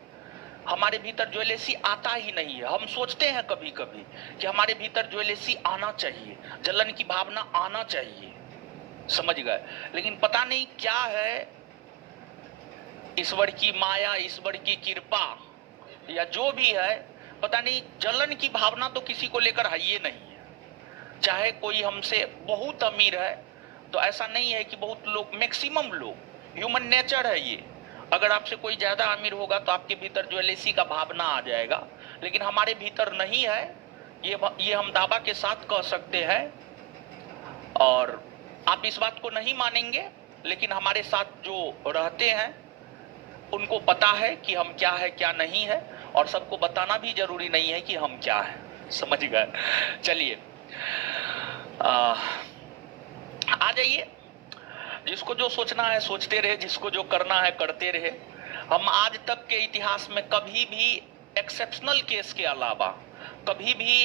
हमारे भीतर ज्वेलेसी आता ही नहीं है। हम सोचते हैं कभी कभी कि हमारे भीतर ज्वेलेसी आना चाहिए, जलन की भावना आना चाहिए, समझ गए। लेकिन पता नहीं क्या है, ईश्वर की माया, ईश्वर की कृपा, या जो भी है, पता नहीं, जलन की भावना तो किसी को लेकर है ये नहीं है। चाहे कोई हमसे बहुत अमीर है, तो ऐसा नहीं है कि बहुत लोग, मैक्सिमम लोग, ह्यूमन नेचर है ये। अगर आपसे कोई ज्यादा अमीर होगा तो आपके भीतर ज्वेलेसी का भावना आ जाएगा, लेकिन हमारे भीतर नहीं है, ये हम दावा के साथ कह सकते हैं। और आप इस बात को नहीं मानेंगे, लेकिन हमारे साथ जो रहते हैं उनको पता है कि हम क्या है क्या नहीं है, और सबको बताना भी जरूरी नहीं है कि हम क्या है, समझ गए। चलिए आ जाइए। जिसको जो सोचना है सोचते रहे, जिसको जो करना है करते रहे। हम आज तक के इतिहास में कभी भी एक्सेप्शनल केस के अलावा कभी भी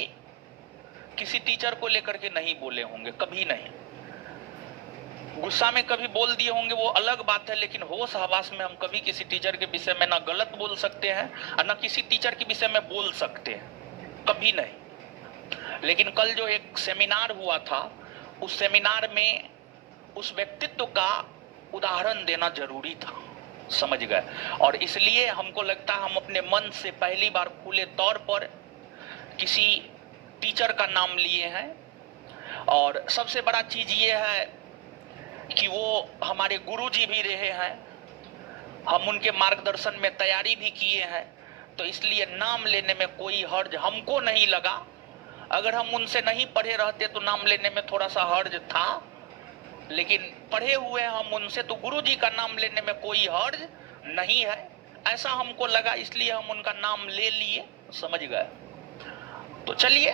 किसी टीचर को लेकर के नहीं बोले होंगे, कभी नहीं। गुस्सा में कभी बोल दिए होंगे वो अलग बात है, लेकिन होश हवास में हम कभी किसी टीचर के विषय में ना गलत बोल सकते हैं और ना किसी टीचर के विषय में बोल सकते हैं, कभी नहीं। लेकिन कल जो एक सेमिनार हुआ था, उस सेमिनार में उस व्यक्तित्व का उदाहरण देना जरूरी था, समझ गए। और इसलिए हमको लगता है हम अपने मन से पहली बार खुले तौर पर किसी टीचर का नाम लिए हैं। और सबसे बड़ा चीज ये है कि वो हमारे गुरुजी भी रहे हैं, हम उनके मार्गदर्शन में तैयारी भी किए हैं, तो इसलिए नाम लेने में कोई हर्ज हमको नहीं लगा। अगर हम उनसे नहीं पढ़े रहते तो नाम लेने में थोड़ा सा हर्ज था, लेकिन पढ़े हुए हम उनसे, तो गुरुजी का नाम लेने में कोई हर्ज नहीं है, ऐसा हमको लगा, इसलिए हम उनका नाम ले लिए, समझ गए। तो चलिए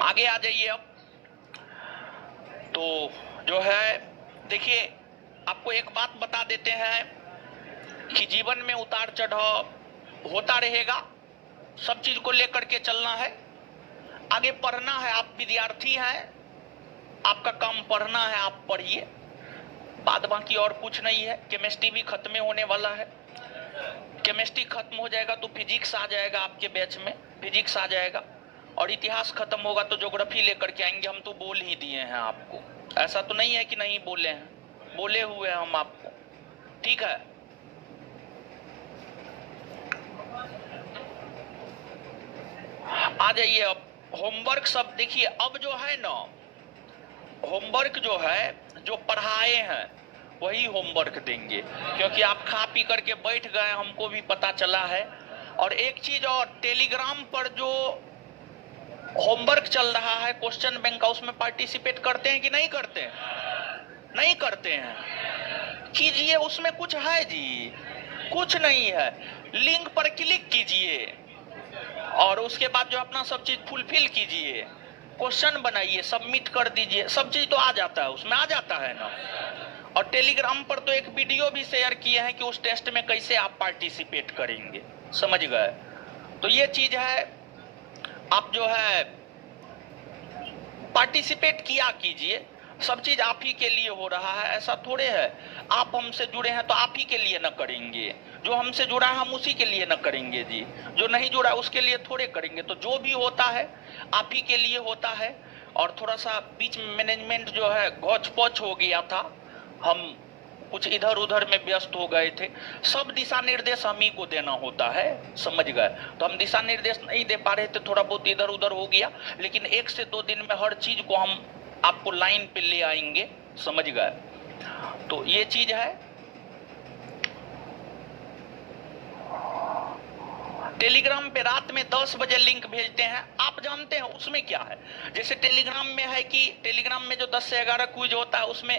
आगे आ जाइए। अब तो जो है, देखिए, आपको एक बात बता देते हैं कि जीवन में उतार चढ़ाव होता रहेगा, सब चीज को लेकर के चलना है, आगे पढ़ना है। आप विद्यार्थी हैं, आपका काम पढ़ना है, आप पढ़िए, बाद बाकी और कुछ नहीं है। केमिस्ट्री भी खत्म होने वाला है, केमिस्ट्री खत्म हो जाएगा तो फिजिक्स आ जाएगा, आपके बैच में फिजिक्स आ जाएगा, और इतिहास खत्म होगा तो ज्योग्राफी लेकर के आएंगे। हम तो बोल ही दिए हैं आपको, ऐसा तो नहीं है कि नहीं बोले हैं, बोले हुए हैं हम आपको, ठीक है। आ जाइए अब होमवर्क सब देखिए। अब जो है ना, होमवर्क जो है, जो पढ़ाए हैं वही होमवर्क देंगे, क्योंकि आप खा पी करके बैठ गए, हमको भी पता चला है। और एक चीज और, टेलीग्राम पर जो होमवर्क चल रहा है क्वेश्चन बैंक का, उसमें पार्टिसिपेट करते हैं कि नहीं करते हैं? नहीं करते हैं? कीजिए, उसमें कुछ है जी? कुछ नहीं है। लिंक पर क्लिक कीजिए और उसके बाद जो अपना सब चीज फुलफिल कीजिए, क्वेश्चन बनाइए, सबमिट कर दीजिए, सब चीज तो आ जाता है, उसमें आ जाता है ना। और टेलीग्राम पर तो एक वीडियो भी शेयर किए हैं कि उस टेस्ट में कैसे आप पार्टिसिपेट करेंगे, समझ गए? तो ये चीज है, आप जो है पार्टिसिपेट किया कीजिए। सब चीज आप ही के लिए हो रहा है, ऐसा थोड़े है आप हमसे जुड़े हैं तो आप ही के लिए न करेंगे। जो हमसे जुड़ा है हम उसी के लिए न करेंगे जी, जो नहीं जुड़ा है उसके लिए थोड़े करेंगे। तो जो भी होता है आप ही के लिए होता है। और थोड़ा सा बीच में मैनेजमेंट जो है घोच पोच हो गया था, हम कुछ इधर उधर में व्यस्त हो गए थे। सब दिशा निर्देश हम ही को देना होता है, समझ गए? तो हम दिशा निर्देश नहीं दे पा रहे थे, थोड़ा बहुत इधर उधर हो गया, लेकिन 1 से 2 दिन में हर चीज को हम आपको लाइन पे ले आएंगे, समझ गए? तो ये चीज है। टेलीग्राम पे रात में 10 बजे लिंक भेजते हैं, आप जानते हैं उसमें क्या है? जैसे टेलीग्राम में है कि टेलीग्राम में जो 10 से 11 क्विज होता है उसमें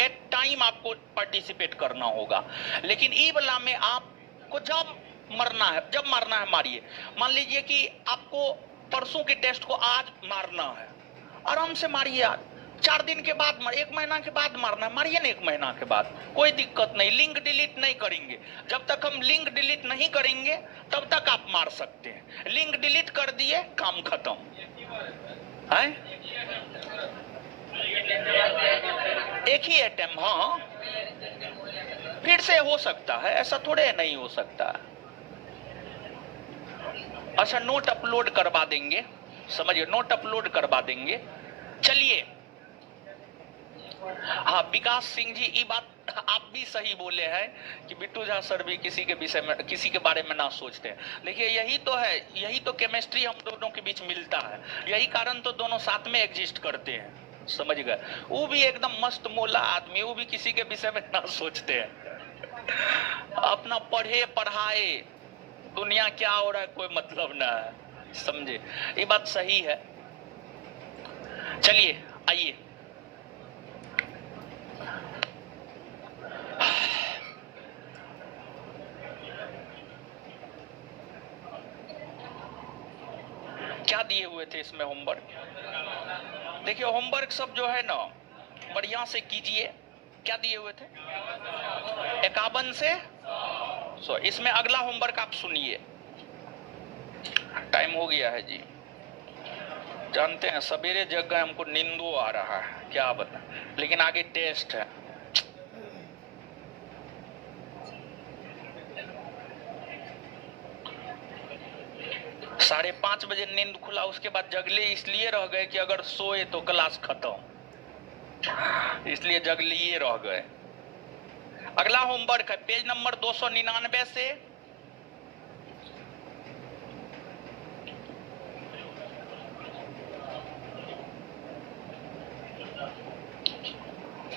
एट टाइम आपको पार्टिसिपेट करना होगा, लेकिन ई वाला में आपको जब मरना है, जब मारना है मारिए। मान लीजिए कि आपको परसों के टेस्ट को आज मारना है, आराम से मारिए। आज 4 दिन के बाद, 1 महीना के बाद मारना है, मारिए ना 1 महीना के बाद, कोई दिक्कत नहीं। लिंक डिलीट नहीं करेंगे, जब तक हम लिंक डिलीट नहीं करेंगे तब तक आप मार सकते हैं। लिंक डिलीट कर दिए, काम खत्म है। एक ही अटेम्प्ट, हाँ फिर से हो सकता है, ऐसा थोड़े नहीं हो सकता। अच्छा, नोट अपलोड करवा देंगे, समझिए, नोट अपलोड करवा देंगे। चलिए, हाँ विकास सिंह जी, ये बात आप भी सही बोले हैं कि बिट्टू झा सर भी किसी के विषय में, किसी के बारे में ना सोचते हैं। देखिए यही तो है, यही तो केमिस्ट्री हम दोनों के बीच मिलता है, यही कारण तो दोनों साथ में एग्जिस्ट करते हैं, समझ गए? वो भी एकदम मस्त मोला आदमी, वो भी किसी के विषय में ना सोचते हैं, अपना पढ़े पढ़ाए, दुनिया क्या हो रहा है कोई मतलब ना है, समझे? ये बात सही है। चलिए आइए, क्या दिए हुए थे इसमें होमवर्क? देखिए होमवर्क सब जो है ना बढ़िया से कीजिए। क्या दिए हुए थे? 51 से 100। इसमें अगला होमवर्क आप सुनिए। टाइम हो गया है जी, जानते हैं सवेरे जग गए, हमको नींदो आ रहा है, क्या बता, लेकिन आगे टेस्ट है। साढ़े 5 बजे नींद खुला, उसके बाद जगले इसलिए रह गए कि अगर सोए तो क्लास खत्म, इसलिए जगलिए रह गए। अगला होमवर्क है पेज नंबर 299 से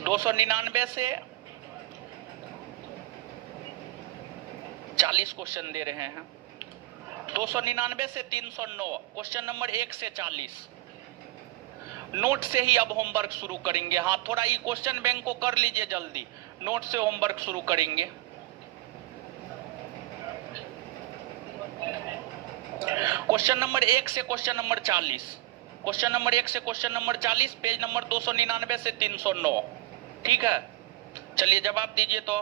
299 से 40 क्वेश्चन दे रहे हैं। 299 से 309, क्वेश्चन नंबर 1 से 40। नोट से ही अब होमवर्क शुरू करेंगे। हाँ थोड़ा ये क्वेश्चन बैंक को कर लीजिए जल्दी, नोट से होमवर्क शुरू करेंगे। क्वेश्चन नंबर 1 से क्वेश्चन नंबर 40, क्वेश्चन नंबर 1 से क्वेश्चन नंबर 40, पेज नंबर 299 से 309, ठीक है? चलिए जवाब दीजिए। तो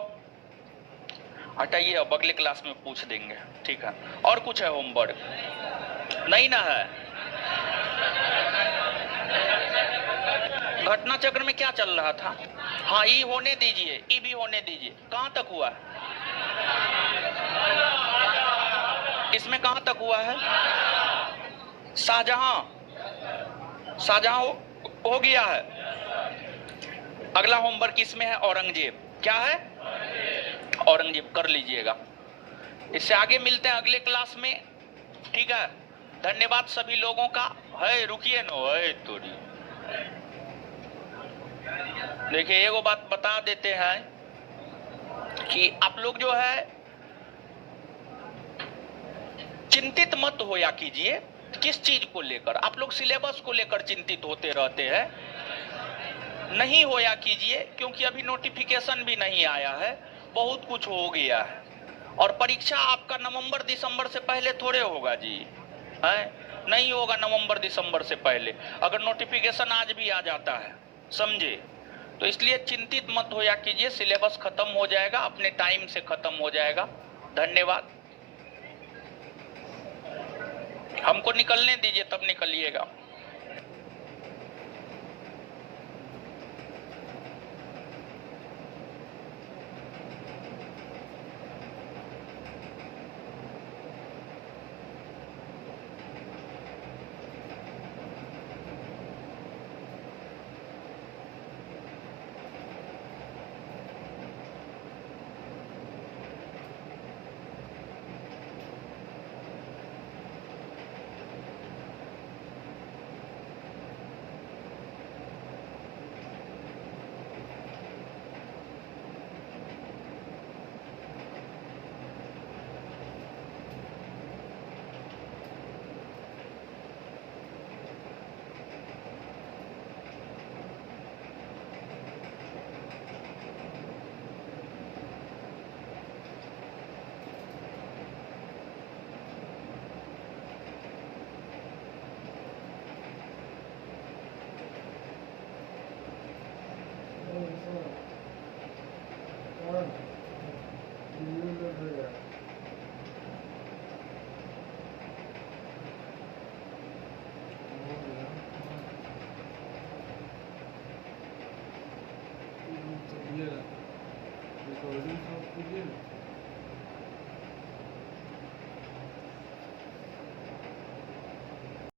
हटाइए, अब अगले क्लास में पूछ देंगे, ठीक है? और कुछ है होमवर्क? नहीं ना है? घटना चक्र में क्या चल रहा था? हाँ ई होने दीजिए, ई भी होने दीजिए। कहां तक हुआ? इसमें कहां तक हुआ है? शाहजहां, शाहजहां हो गया है। अगला होमवर्क इसमें है औरंगजेब। क्या है? औरंगजेब कर लीजिएगा। इससे आगे मिलते हैं अगले क्लास में, ठीक है? धन्यवाद सभी लोगों का। है रुकिए नो, है थोड़ी, देखिए एगो बात बता देते हैं कि आप लोग जो है चिंतित मत होया कीजिए। किस चीज को लेकर? आप लोग सिलेबस को लेकर चिंतित होते रहते हैं। नहीं होया कीजिए, क्योंकि अभी नोटिफिकेशन भी नहीं आया है, बहुत कुछ हो गया है। और परीक्षा आपका नवंबर दिसंबर से पहले थोड़े होगा जी, है नहीं होगा नवंबर दिसंबर से पहले, अगर नोटिफिकेशन आज भी आ जाता है, समझे। तो इसलिए चिंतित मत होया कीजिए, सिलेबस खत्म हो जाएगा, अपने टाइम से खत्म हो जाएगा। धन्यवाद। हमको निकलने दीजिए, तब निकलिएगा। Recording of the